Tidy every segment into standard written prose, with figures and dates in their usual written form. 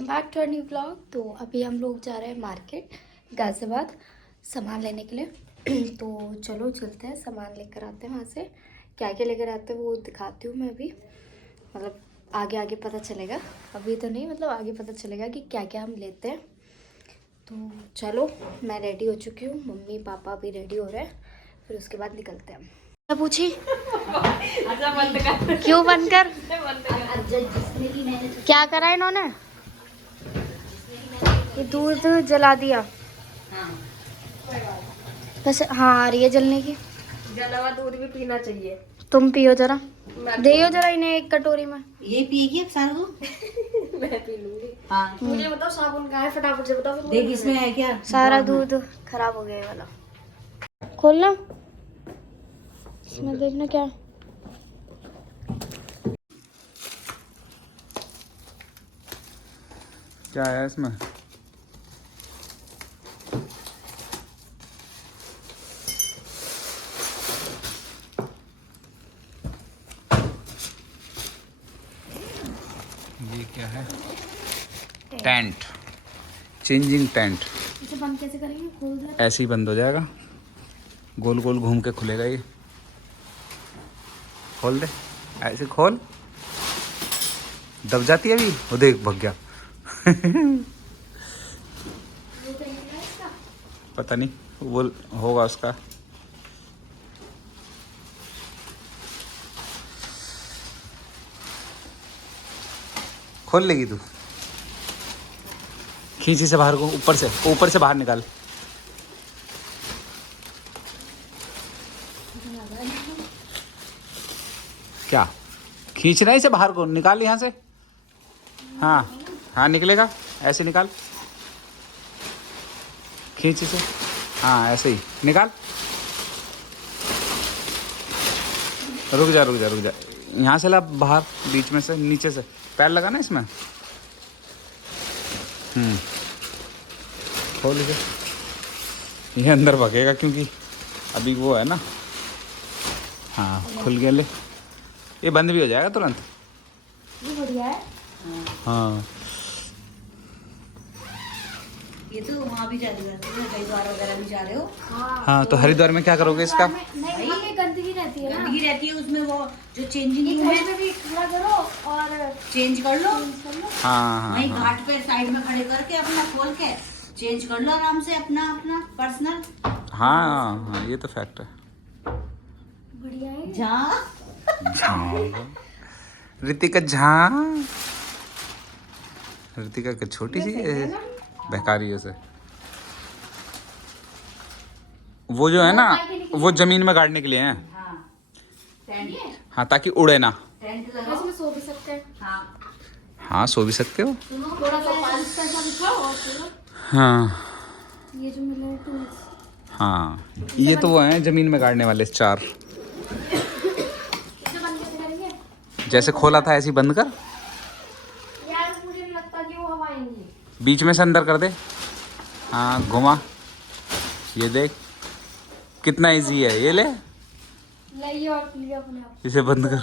Welcome back to a new blog. तो अभी हम लोग जा रहे हैं मार्केट गाज़ियाबाद सामान लेने के लिए। तो चलो चलते हैं, सामान लेकर आते हैं। वहाँ से क्या क्या लेकर आते हैं वो दिखाती हूँ मैं अभी। मतलब आगे आगे पता चलेगा, अभी तो नहीं, मतलब आगे पता चलेगा कि क्या क्या हम लेते हैं। तो चलो, मैं रेडी हो चुकी हूँ, मम्मी पापा भी रेडी हो रहे हैं, फिर उसके बाद निकलते हैं। क्या पूछी? क्यों बंद कर? क्या करा इन्होंने? ये दूध जला दिया। बस हाँ, आ रही है जलने की। जला हुआ दूध भी पीना चाहिए। तुम पियो जरा, दियो जरा इन्हें एक कटोरी में। ये पिएगी अब सारा दूध? मैं पी लूंगी। हाँ मुझे बताओ साबुन कहाँ है, फटाफट से बताओ। देख इसमें है क्या? सारा दूध खराब हो गया ये वाला। खोलना, इसमें देखना क्या। क्या है इसमें? ये क्या है? Tent, changing tent. इसे बंद कैसे करेंगे? खोल दे। ऐसे ही बंद हो जाएगा, गोल गोल घूम के खुलेगा ये। खोल दे, ऐसे खोल। दब जाती है अभी, वो देख भग गया। पता नहीं, वो होगा उसका। खोल लेगी तू? खींची से बाहर को, ऊपर से बाहर निकाल। क्या खींचना है? इसे बाहर को निकाल यहाँ से। हाँ हाँ, निकलेगा, ऐसे निकाल, खींच इसे। हाँ ऐसे ही निकाल। रुक जा रुक जा रुक जा, यहाँ से ला बाहर, बीच में से, नीचे से पैर लगा ना इसमें। खोल इसे, ये अंदर भागेगा क्योंकि अभी वो है ना। हाँ खुल गया, ले ये बंद भी हो जाएगा तुरंत। ये बढ़िया है। हाँ ये तो वहाँ भी जा रही है, हरिद्वार वगैरह भी जा रहे हो। हाँ, तो हरिद्वार में क्या करोगे इसका? नहीं, वहाँ पे गंदगी रहती है ना। गंदगी रहती है उसमें, वो जो चेंजिंग एक रूम घर है में भी खड़ा करो और चेंज कर लो। हाँ हाँ वहीं हाँ घाट पे साइड में खड़े करके अपना खोल के चेंज कर लो आराम से, अपना अपना पर्सनल। हाँ हाँ, ये तो फैक्ट है। बढ़िया है। जहाँ ऋतिका झा, ऋतिका का छोटी सी बेकारी से। वो जो है ना, वो जमीन में गाड़ने के लिए है। हाँ टेंट, हाँ, ताकि उड़े ना। टेंट लगाओ। इसमें सो भी सकते हैं। हाँ हाँ, सो भी सकते हो। थोड़ा सा पालिश का सा बिछाओ और सोओ। हाँ ये जो मिले हैं टूल्स, हाँ, ये तो वो है जमीन में गाड़ने वाले 4। इसे बंद कैसे करेंगे? जैसे खोला था ऐसे ही बंद कर, यार मुझे नहीं लगता कि वो हवा आएंगी। बीच में से अंदर कर दे। हाँ घुमा, ये देख कितना इजी है, ये ले, लाइए और लिया अपने आप। इसे बंद कर।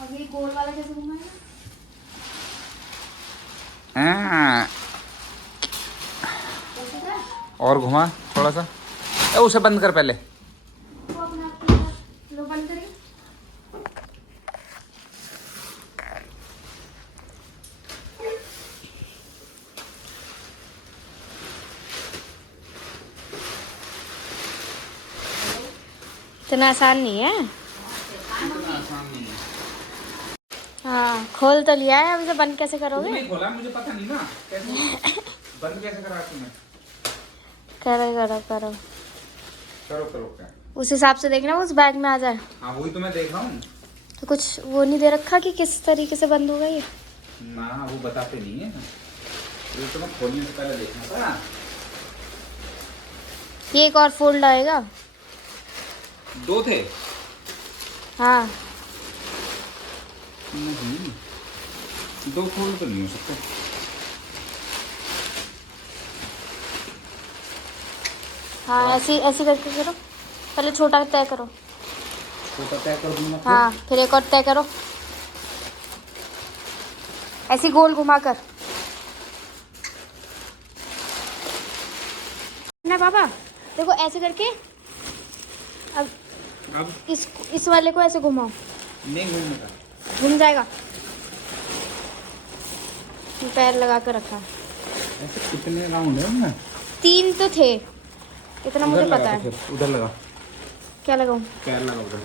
अब ये गोल वाला कैसे घुमाएगा? हाँ, कैसे कर? और घुमा थोड़ा सा। उसे बंद कर पहले। वो अपने आप की लो, बंद करिए। इतना आसान नहीं है। हाँ खोल तो लिया है, अब इसे बंद कैसे करोगे? नहीं खोला, मुझे पता नहीं ना कैसे बंद कैसे करा तुम्हें। करो करो करो, करो करो क्या? उस हिसाब से देखना उस बैग में आ जाए। हाँ वही तो मैं देख रहा हूँ तो कुछ वो नहीं दे रखा कि किस तरीके से बंद होगा ये। ना, वो बताते नहीं है, ये तो मैं खोलने से पहले देखना था। ये एक और फोल्ड आएगा। 2 थे। हाँ नहीं, 2 फोल्ड तो नहीं हो सकते। हाँ, ऐसी ऐसी करके करो, पहले छोटा तय करो। छोटा तय कर दूंगा। हाँ फिर एक और तय करो। ऐसी गोल घुमा कर ना पापा। देखो ऐसे करके अब इस वाले को ऐसे घुमाओ। नहीं घूमने घूम जाएगा। पैर लगा कर रखा। ऐसे कितने राउंड है उनमें? 3 तो थे, इतना मुझे पता है। तो उधर लगा, क्या लगाऊं? पैर लगा उधर,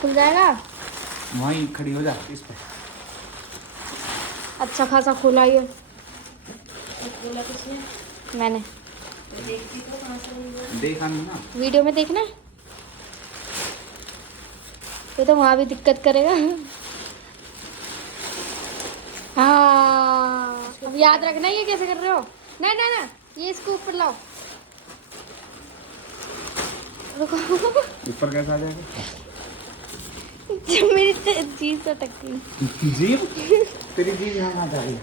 खुल जाएगा। वहीं खड़ी हो जा इस पे। अच्छा खासा खुला ही है। बोला किसने? मैंने देखती तो कहाँ से नहीं बोला। देखा नहीं ना। वीडियो में देखना है। ये तो वहाँ भी दिक्कत करेगा। हाँ अब याद रखना ये कैसे कर रहे हो। ना ना ना, ये इसको ऊपर लाओ। रुको। ऊपर कैसे आ जाएगा? मेरी जीभ अटक गई। जीभ? तेरी जीभ यहाँ कहाँ जा रही है?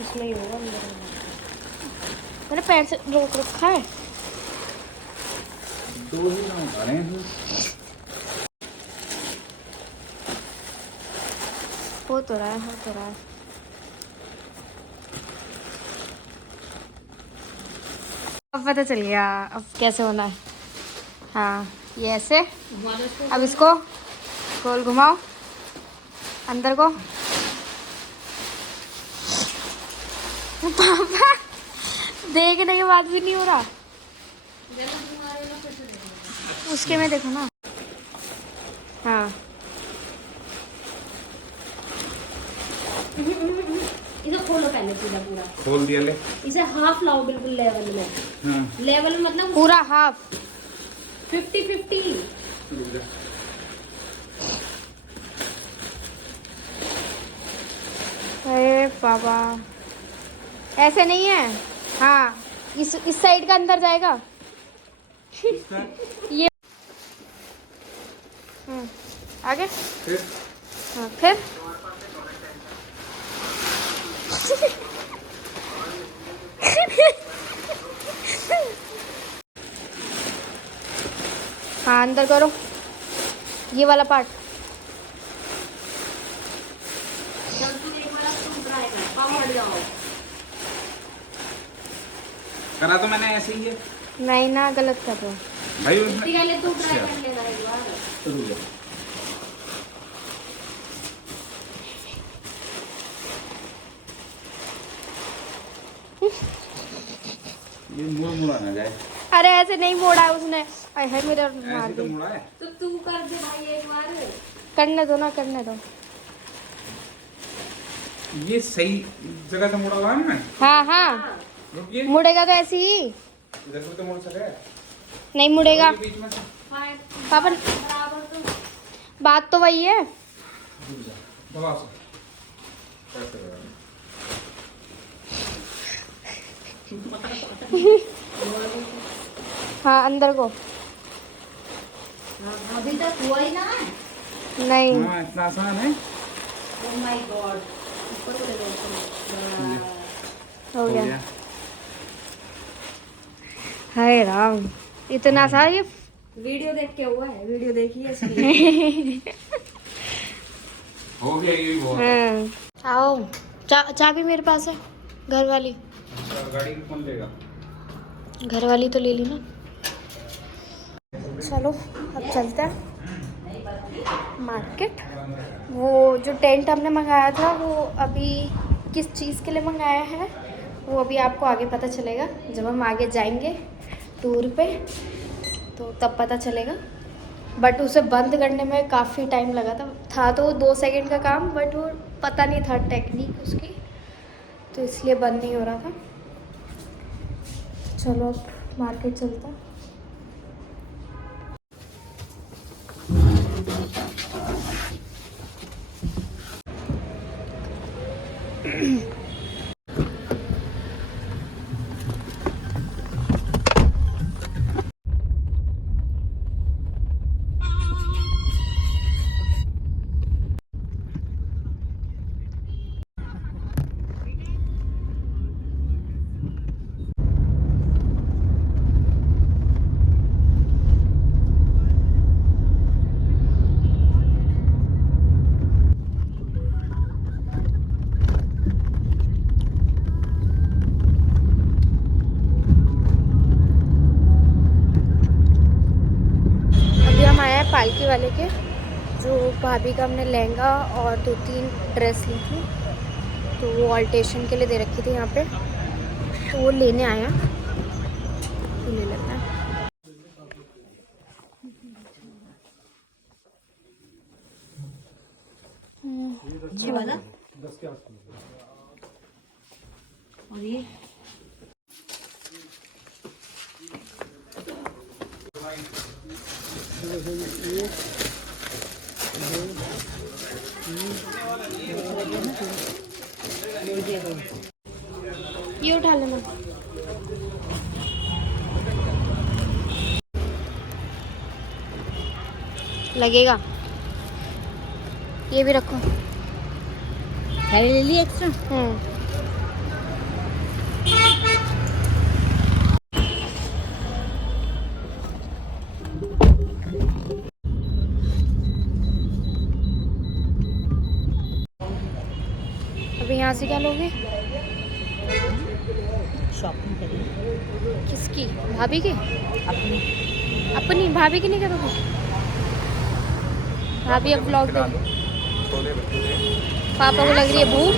इसलिए ही होगा मैंने पैर से रोक रखा है। 2 ही राउंड आ रहे हैं। हो तो रहा है, हो तो रहा है। अब पता चल गया अब कैसे होना है। हाँ ये ऐसे। अब इसको गोल घुमाओ अंदर को। पापा देखने के बाद भी नहीं हो रहा। उसके में देखो ना। हाँ इसे खोलो पहले पूरा पूरा। खोल दिया ले। इसे हाफ लाओ बिल्कुल लेवल में। हाँ लेवल में मतलब पूरा हाफ। 50-50। रुक जा। अरे बाबा ऐसे नहीं है। हाँ इस साइड का अंदर जाएगा। ये आगे। फिर हाँ फिर हाँ अंदर करो ये वाला पार्ट। चल तू एक बार तू ट्राई कर। पाँव हट जाओ। करा तो मैंने ऐसे ही है नहीं ना, गलत कर रहे हो। भाई उसमें। पहले तू ट्राई कर लेना एक बार। रुक जा। ये मुड़ा ना जाए। अरे ऐसे नहीं मोड़ा है उसने। आय है मेरा मार ऐसे तो दी। मुड़ा है। तो तू कर दे भाई एक बार। करने दो ना, करने दो। ये सही जगह से मुड़ा हुआ है ना। हाँ हाँ रुकिए, मुड़ेगा तो ऐसे ही। इधर से तो मुड़ सके। नहीं मुड़ेगा बीच में से। पापा। बात तो वही है। रुक जा, दबा से। ऐसे करो। हाँ अंदर को। अभी तक हुआ ही ना है। नहीं हाँ इतना आसान है। Oh my God. ऊपर को ले लो। हो गया। हाय राम इतना सा ये। वीडियो देख के हुआ है, वीडियो देखी है इसकी। हो गया ये भी बहुत है। आओ चाबी मेरे पास है। घर वाली, गाड़ी कौन लेगा? घर वाली तो ले ली ना। चलो अब चलते हैं मार्केट। वो जो टेंट हमने मंगाया था वो अभी किस चीज़ के लिए मंगाया है वो अभी आपको आगे पता चलेगा। जब हम आगे जाएंगे टूर पे तो तब पता चलेगा। बट उसे बंद करने में काफ़ी टाइम लगा था तो वो 2 सेकंड का काम, बट वो पता नहीं था टेक्निक उसकी, तो इसलिए बंद नहीं हो रहा था। चलो अब मार्केट चलता है। कालकी वाले के, जो भाभी का हमने लहंगा और 2-3 ड्रेस ली थी, तो वो ऑल्टेशन के लिए दे रखी थी यहाँ पे, तो वो लेने आया, तो ले लेते हैं। ये वाला और ये ये उठा लेना। लगेगा, ये भी रखो। साड़ी ले ली एक्स्ट्रा। अभी यहाँ से क्या लोगे? शॉपिंग करेंगे। किसकी? भाभी की? अपनी अपनी भाभी की नहीं करोगे? भाभी अब ब्लॉग दे, पापा को लग रही है भूख,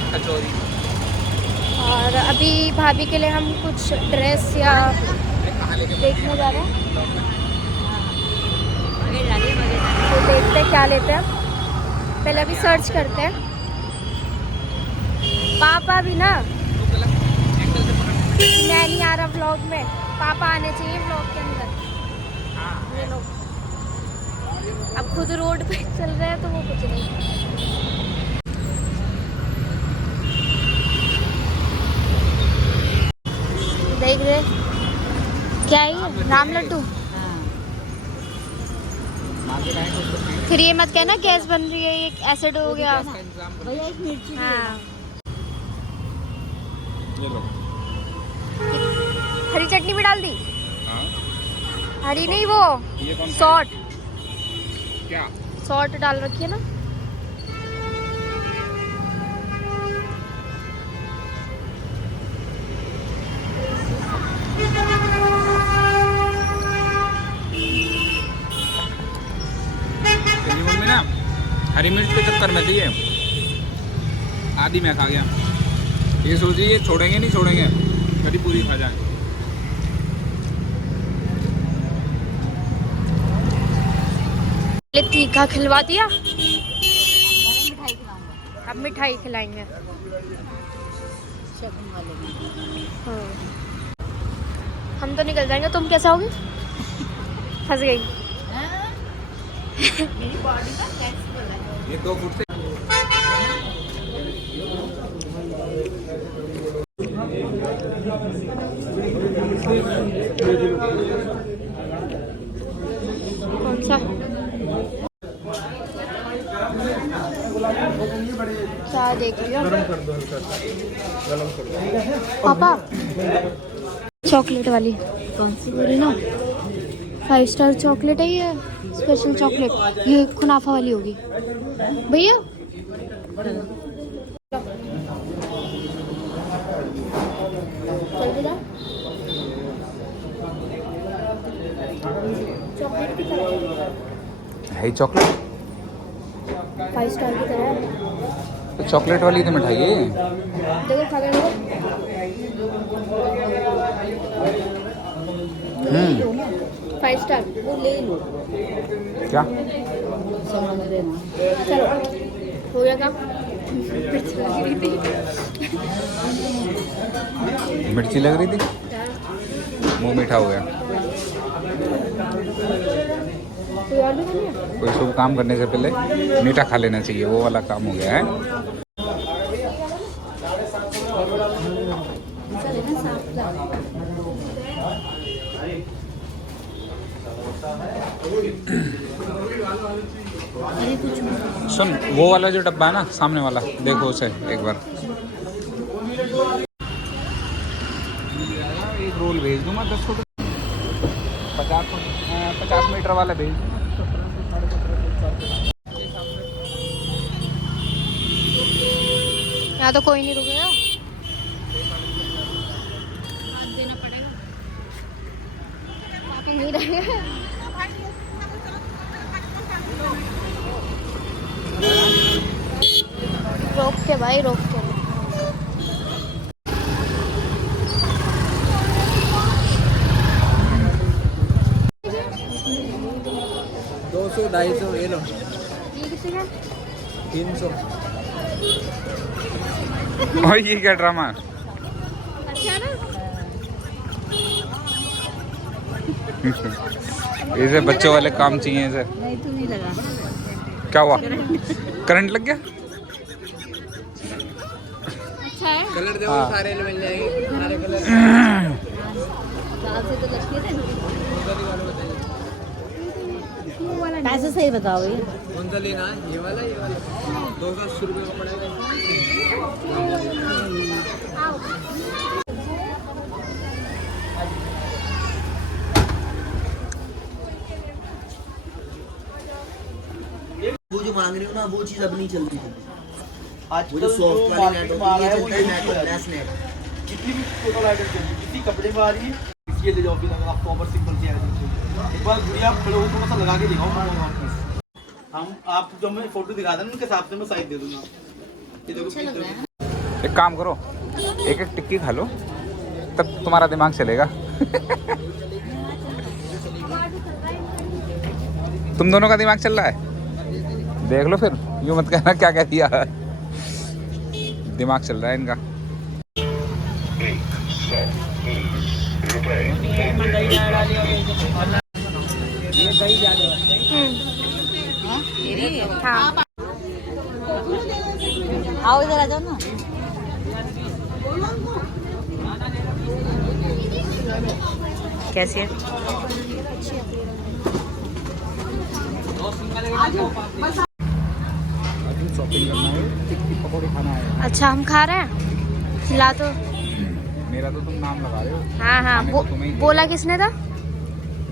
और अभी भाभी के लिए हम कुछ ड्रेस या देखने जा रहे हैं, तो देखते हैं क्या लेते हैं। पहले अभी सर्च करते हैं। पापा भी ना, मैं नहीं आ रहा व्लॉग में, पापा आने चाहिए व्लॉग के अंदर। ये लोग अब खुद रोड पे चल रहे हैं तो वो कुछ नहीं। देख रहे क्या है ये? राम लड्डू। फिर ये मत कहना गैस बन रही है, ये एसिड हो गया। भैया एक मिर्ची हाँ, ये लो। हरी चटनी भी डाल दी। हाँ? हरी नहीं, वो ये कौन सा सॉल्ट, क्या? सॉल्ट डाल रखी है ना। तेरी मम्मी ना हरी मिर्च के चक्कर में थी, आधी मैं खा गया। ये सोच रही है छोड़ेंगे नहीं छोड़ेंगे, कभी पूरी खा जाए। तीखा खिलवा दिया, मिठाई खिलाऊंगा। अब मिठाई खिलाएंगे। शगुन वाले में। हाँ। हम तो निकल जाएंगे, तुम कैसे होगी? फंस गई। मेरी बॉडी का फ्लेक्सिबल है। ये 2 फुट से कौन सा? क्या देख रही हो? पापा चॉकलेट वाली कौन सी? बोली ना, 5 स्टार चॉकलेट है ये, स्पेशल चॉकलेट। ये कुनाफा वाली होगी भैया। चॉकलेट की तरह है चॉकलेट, 5 स्टार की तरह है। तो चॉकलेट वाली तो मिठाई है। देखो खा के देखो। 5 स्टार वो ले लो। क्या? समझ रहे ना। चलो हो गया काम। मिर्च लग रही थी। मिर्ची लग रही थी, मुंह मीठा हो गया। कोई और भी नहीं है? कोई शुभ काम करने से पहले मीठा खा लेना चाहिए, वो वाला काम हो गया है। चले ना साफ ला। अरे कुछ सुन, वो वाला जो डब्बा है ना सामने वाला, देखो उसे एक बार। एक रोल भेज दूँ मैं 10 फुट, 50 मीटर वाला भेज दूँ। यहाँ तो कोई नहीं रुकेगा। देना पड़ेगा। पापा नहीं रहेगा। रोक के भाई, रोक के। 200 250 ये लो। ये कितने का? 300। और ये क्या ड्रामा है? अच्छा ना? इसे बच्चों वाले काम चाहिए इसे। नहीं तो नहीं लगा। क्या हुआ? करंट लग गया? अच्छा है। कलर देखो सारे मिल जाएंगे, सारे कलर। से तो लगती है। पैसे सही बताओ ये। कौन सा लेना है? ये वाला 280 रुपये का पड़ेगा। वो जो मांग रही हो ना वो चीज अब नहीं चलती है। आज वो जो सॉफ्ट वाली नेट होती है, चलता है नेट लेस नेट। जितनी भी टोटल आइटम चाहिए किसी कपड़े में आ रही है, इसके ले जाओ। फिर अगर आपको ओवर सिंपल चाहिए एक बार गुड़िया खड़े हो थोड़ा सा लगा के दिखाओ। हम आप जो मैं फोटो दिखा दें उनके हिसाब से मैं साइज दे दूंगा। ये देखो एक काम करो, एक एक टिक्की खा लो, तब तुम्हारा दिमाग चलेगा। तुम दोनों का दिमाग चल रहा है, देख लो फिर, यूं मत कहना क्या कह दिया। दिमाग चल रहा है इनका। हाँ। आओ इधर आ जाओ ना। कैसी है? शॉपिंग करना है, टिक्की पकौड़े खाना है। अच्छा हम खा रहे हैं, खिला तो। मेरा तो तुम नाम लगा रहे हो। हाँ हाँ, खाने को तुम्हें ही बोला किसने था?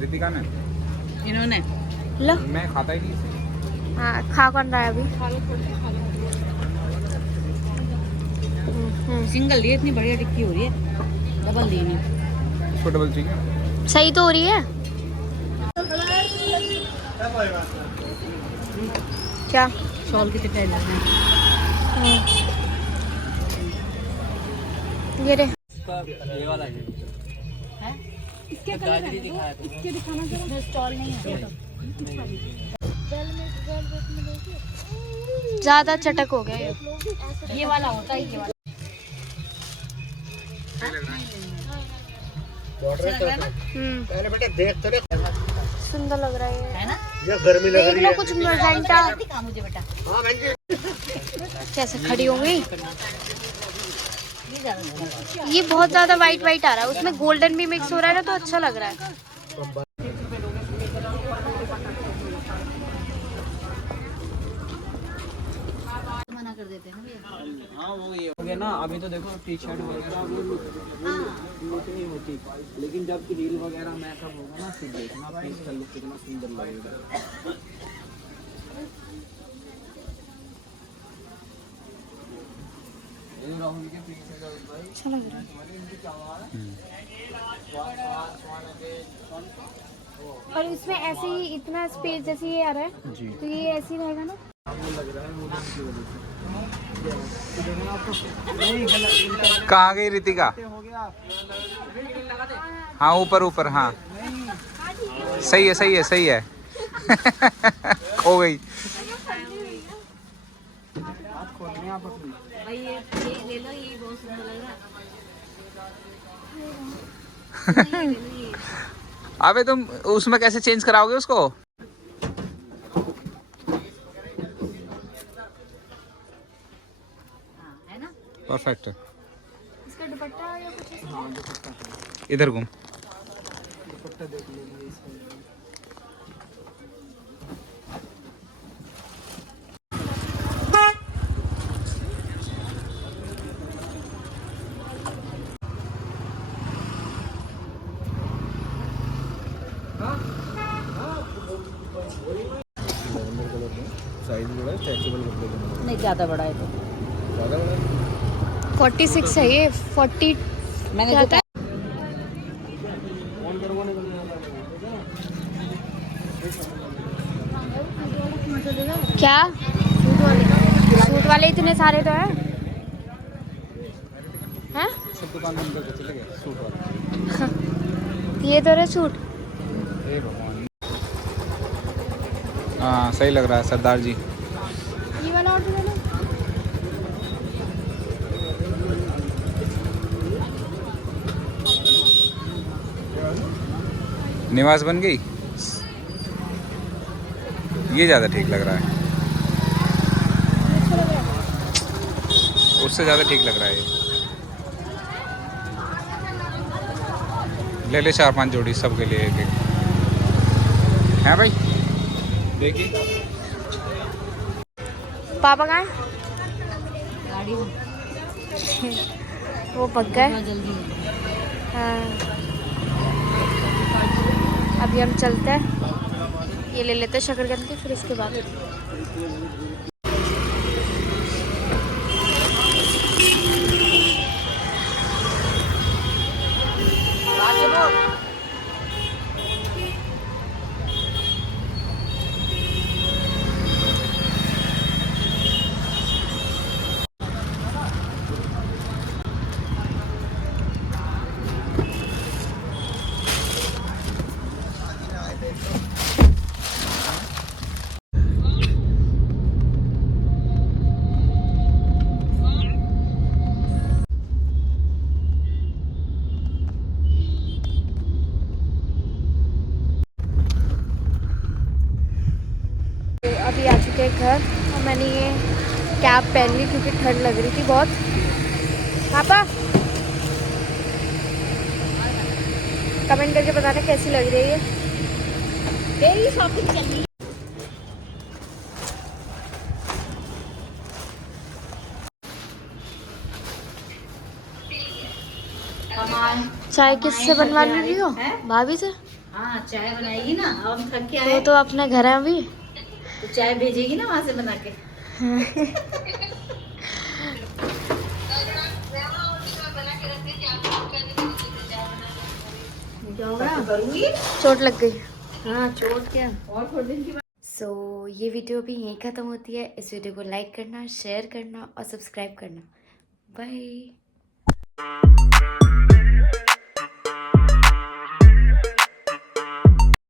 रितिका ने। इन्होंने लो। मैं खाता ही नहीं इसे। हाँ, खा कौन रहा है अभी? सिंगल लिए, इतनी बढ़िया टिक्की हो रही है, डबल ली नहीं। इसको डबल चाहिए। सही तो हो रही है क्या? शॉल कितने टाइम लगना ये रे। ये वाला है। इसके दिखाना जरा, स्टॉल नहीं है। ज्यादा चटक हो गया ये। ये वाला होता है, ये वाला पहले बेटा देख तो ले, सुंदर लग रहा है है ना। ये गर्मी लग देख रही लो है। कुछ मजेंटा। दिखा मुझे बेटा। हाँ बहन जी, कैसे खड़ी होंगी? ये ज्यादा ये बहुत ज्यादा वाइट वाइट आ रहा है, उसमें गोल्डन भी मिक्स हो रहा है ना, तो अच्छा लग रहा है। मना कर देते हैं ना भैया। हाँ वो ये हो गया ना। अभी तो देखो टी शर्ट वगैरह वो लुक नहीं होती, लेकिन जब रील वगैरह मेकअप होगा ना फिर देखना पीस का लुक कितना सुंदर लगेगा। राहुल के पीछे का भाई अच्छा लग रहा है। और इसमें ऐसे ही इतना स्पेस जैसे ये आ रहा है, तो ये ऐसे ही रहेगा ना। कहाँ गई रितिका? हाँ ऊपर ऊपर, हाँ सही है सही है सही है। खो गई। भाई ये ले लो, ये बहुत सुंदर लग रहा है। अबे तुम उसमें कैसे चेंज कराओगे उसको? है ना। परफेक्ट। इसका दुपट्टा या कुछ ऐसा? हाँ दुपट्टा इधर घूम। दुपट्टा देख लो भाई इसका। साइज बड़ा है, स्ट्रेचेबल कपड़े नहीं ज्यादा बड़ा है तो ज़्यादा बड़ा है। 46 है ये, 40 मैंने क्या जो था? ऑन करवाने का क्या? सूट वाले सूट सूट वाले इतने सारे तो हैं हैं? सब दुकान बंद करके चले गए सूट वाले। ये तो रहे सूट। हे भगवान। हाँ सही लग रहा है सरदार जी। ये वाला ऑर्डर करना। निवास बन गई, ये ज़्यादा ठीक लग रहा है, उससे ज़्यादा ठीक लग रहा है ये। ले ले 4-5 जोड़ी सबके लिए एक एक। हैं भाई देखिए। पापा कहाँ हैं? गाड़ी में वो पक गए। जल्दी हाँ अभी हम चलते हैं, ये ले लेते हैं शकरकंदी, फिर उसके बाद अभी आ चुके हैं घर और मैंने ये कैप पहन ली क्योंकि ठंड लग रही थी बहुत। पापा कमेंट करके बताना कैसी लग रही है। मेरी शॉपिंग चल रही है। चाय किससे बनवा रही हो? हैं? भाभी से? हाँ चाय बनाएगी ना, अब हम थक के आए तो अपने घर है अभी। तो चाय भेजेगी ना वहाँ से बना के। करूँगी। चोट लग गई। हाँ चोट क्या, और थोड़े दिन की बात। सो ये वीडियो भी यहीं ख़त्म होती है। इस वीडियो को लाइक करना, शेयर करना और सब्सक्राइब करना। बाय।